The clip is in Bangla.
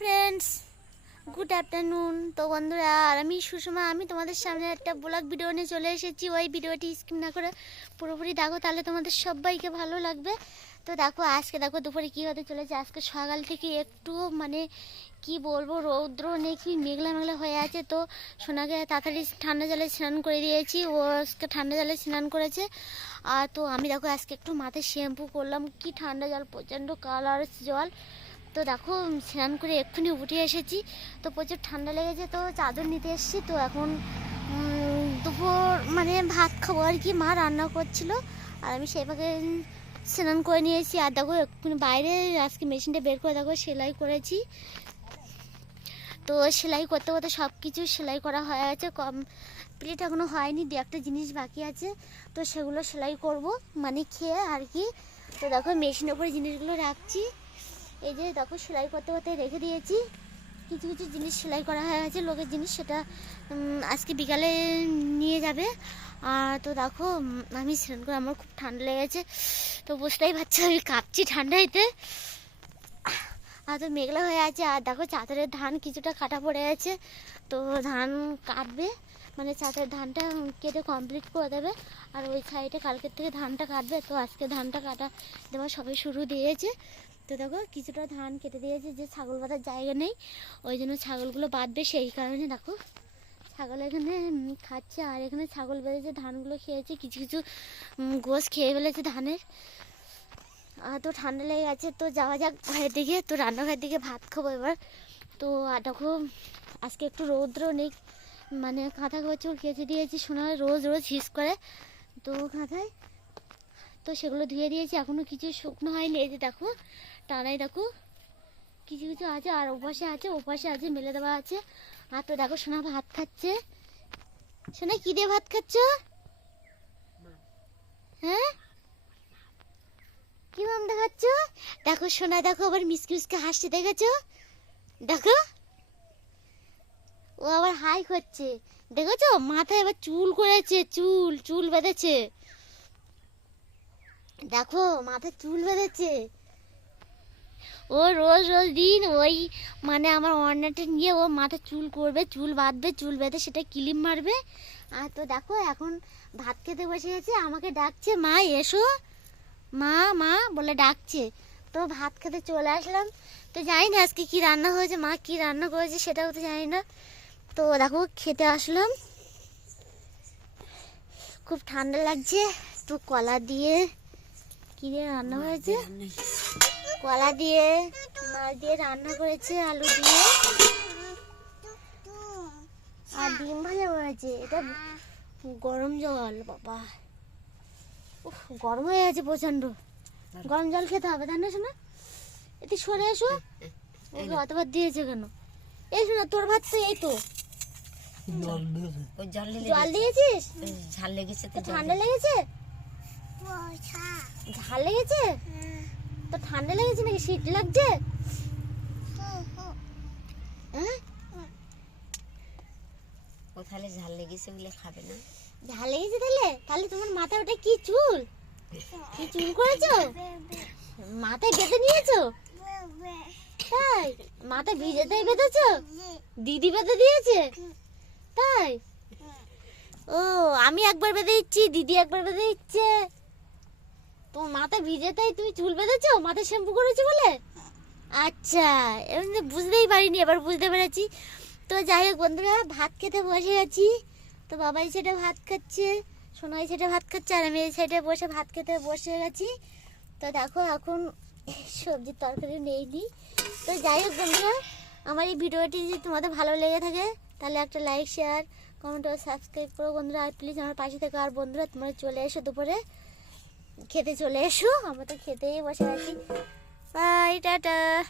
ফ্রেন্ডস গুড আফটারনুন তো বন্ধুরা, আর আমি সুষমা, আমি তোমাদের সামনে একটা ব্লগ ভিডিও নিয়ে চলে এসেছি। ওই ভিডিওটি স্কিপ না করে পুরোপুরি দেখো, তাহলে তোমাদের সবাইকে ভালো লাগবে। তো দেখো, আজকে দেখো দুপুরে কী হতে চলেছে? আজকে সকাল থেকে একটু মানে কি বলব, রৌদ্র নেই কি মেঘলা মেঘলা হয়ে আছে। তো সোনাকে তাড়াতাড়ি ঠান্ডা জলে স্নান করে দিয়েছি। ও আজকে ঠান্ডা জলে স্নান করেছে। আর তো আমি দেখো, আজকে একটু মাথায় শ্যাম্পু করলাম। কি ঠান্ডা জল, প্রচণ্ড কালার জল। তো দেখো স্নান করে এক্ষুনি উঠে এসেছি। তো প্রচুর ঠান্ডা লেগেছে, তো চাদর নিতে এসেছি। তো এখন দুপুর মানে ভাত খাব আর কি। মা রান্না করছিল, আর আমি সেইভাবে স্নান করে নিয়েছি। আর দেখো, এক্ষুনি বাইরে, আজকে মেশিনটা বের করে দেখো, সেলাই করেছি। তো সেলাই করতে করতে সব কিছু সেলাই করা হয়ে গেছে। কমপ্লিট এখনও হয়নি, দু একটা জিনিস বাকি আছে। তো সেগুলো সেলাই করব মানে খেয়ে আর কি। তো দেখো, মেশিনের উপরে জিনিসগুলো রাখছি। এই যে দেখো, সেলাই করতে করতে রেখে দিয়েছি। কিছু কিছু জিনিস সেলাই করা হয়ে গেছে, লোকের জিনিস সেটা আজকে বিকালে নিয়ে যাবে। আর তো দেখো আমি স্নান করে আমার খুব ঠান্ডা লেগেছে, তো বুঝতেই পারছ আমি কাঁপছি ঠান্ডাইতে। আর তো মেঘলা হয়ে আছে, আর দেখো চাদরের ধান কিছুটা কাটা পড়ে আছে, তো ধান কাটবে। মানে চাদরের ধানটা কেটে কমপ্লিট করে দেবে। আর ওই সাইডে কালকের থেকে ধানটা কাটবে। তো আজকে ধানটা কাটা দেওয়া সবে শুরু দিয়েছে। তো দেখো, কিছুটা ধান কেটে দিয়েছে, যে ছাগল বাঁধার জায়গা নেই। ওই জন্য ছাগলগুলো বাঁধবে সেই কারণে দেখো। ছাগল এখানে খাচ্ছে। আর এখানে ছাগল বেঁধেছে, ধানগুলো খেয়েছে। কিছু কিছু গোছ খেয়ে ফেলেছে ধানের। আর তো ঠান্ডা লেগে গেছে। তো যাওয়া যাক ঘরের দিকে। তো রান্নাঘরের দিকে ভাত খাব এবার। তো দেখো, আজকে একটু রৌদ্র নেই। মানে কাঁথা কাপড় কেচে দিয়েছি শোনা রোজ রোজ হিস করে তো কাঁথায় তো সেগুলো ধুয়ে দিয়েছি এখনও কিছু শুকনো হয়নি, এই যে দেখো টানাই দেখো, কিছু কিছু আছে, আর ওপাশে আছে ওপাশে আছে, মেলে দেওয়া আছে। আর তো দেখো সোনা ভাত খাচ্ছে। সোনা, কি দিয়ে ভাত খাচ্ছ? হ্যাঁ? কি মাম দেখাচ্ছ দেখো সোনা, দেখো, আবার মিসকে মিসকে হাসতে দেখেছ? দেখো। ও আবার হাই করছে। দেখেছ? মাথায় এবার চুল করেছে, চুল চুল বেঁধেছে। দেখো, মাথায় চুল বেঁধেছে। ও রোজ রোজ দিন ওই মানে আমার অন্যটা নিয়ে ও মাথা চুল করবে, চুল বাঁধবে, চুল বেঁধে সেটা ক্লিপ মারবে। আর তো দেখো, এখন ভাত খেতে বসে গেছে, আমাকে ডাকছে, মা, এসো। মা মা, বলে ডাকছে। তো ভাত খেতে চলে আসলাম। তো জানি না আজকে কি রান্না হয়েছে, মা কি রান্না করেছে সেটাও তো জানি না। তো দেখো খেতে আসলাম। খুব ঠান্ডা লাগছে তো কলা দিয়ে কি দিয়ে রান্না হয়েছে? কলা দিয়ে মাছ দিয়ে রান্না করেছে আলু দিয়ে। আর ডিম ভাজা করেছে এটা গরম জল বাবা। উফ, গরম হয়ে গেছে প্রচণ্ড গরম জল খেতে হবে তাই না শোনা এতে সরে এসো। ওকে অত ভাত দিয়েছে কেন? এই শোনা তোর ভাত তো এই তো। জল দিয়েছিস? ঝাল লেগেছে তো ঠান্ডা লেগেছে? ঝাল লেগেছে? তো ঠান্ডা লেগেছে নাকি? শীত লাগছে? হ্যাঁ। ও তাহলে ঝাল লেগেছে বলে খাবে না। ঝাল লেগেছে তাহলে? তাহলে তোমার মাথায় ওটা কি চুল? কি চুল করেছ? মাথায় বেঁধে নিয়েছো? তাই? মাথায় ভিজেতেই বেঁধেছো? দিদি বেঁধে দিয়েছে? তাই? ও, আমি একবার বেঁধে দিচ্ছি, দিদি একবার বেঁধে দিচ্ছে। তোমার মাথা ভিজে তাই তুমি চুল বেঁধেছো? মাথায় শ্যাম্পু করেছ বলে? আচ্ছা এমনি বুঝতেই পারিনি, এবার বুঝতে পেরেছি। তো যাই হোক বন্ধুরা, ভাত খেতে বসে গেছি তো বাবা এই সাইডে ভাত খাচ্ছে, সোনা এই সাইডে ভাত খাচ্ছে, আর আমি এই সাইডে বসে ভাত খেতে বসে গেছি তো দেখো, এখন সবজির তরকারি নেই তো যাই হোক বন্ধুরা, আমার এই ভিডিওটি যদি তোমাদের ভালো লেগে থাকে তাহলে একটা লাইক শেয়ার কমেন্ট আর সাবস্ক্রাইব করো বন্ধুরা। আর প্লিজ আমার পাশে থেকে। আর বন্ধুরা, তোমরা চলে এসো দুপুরে। খেতে চলে এসো। আমরা তো খেতেই বসে আছি। Bye tata.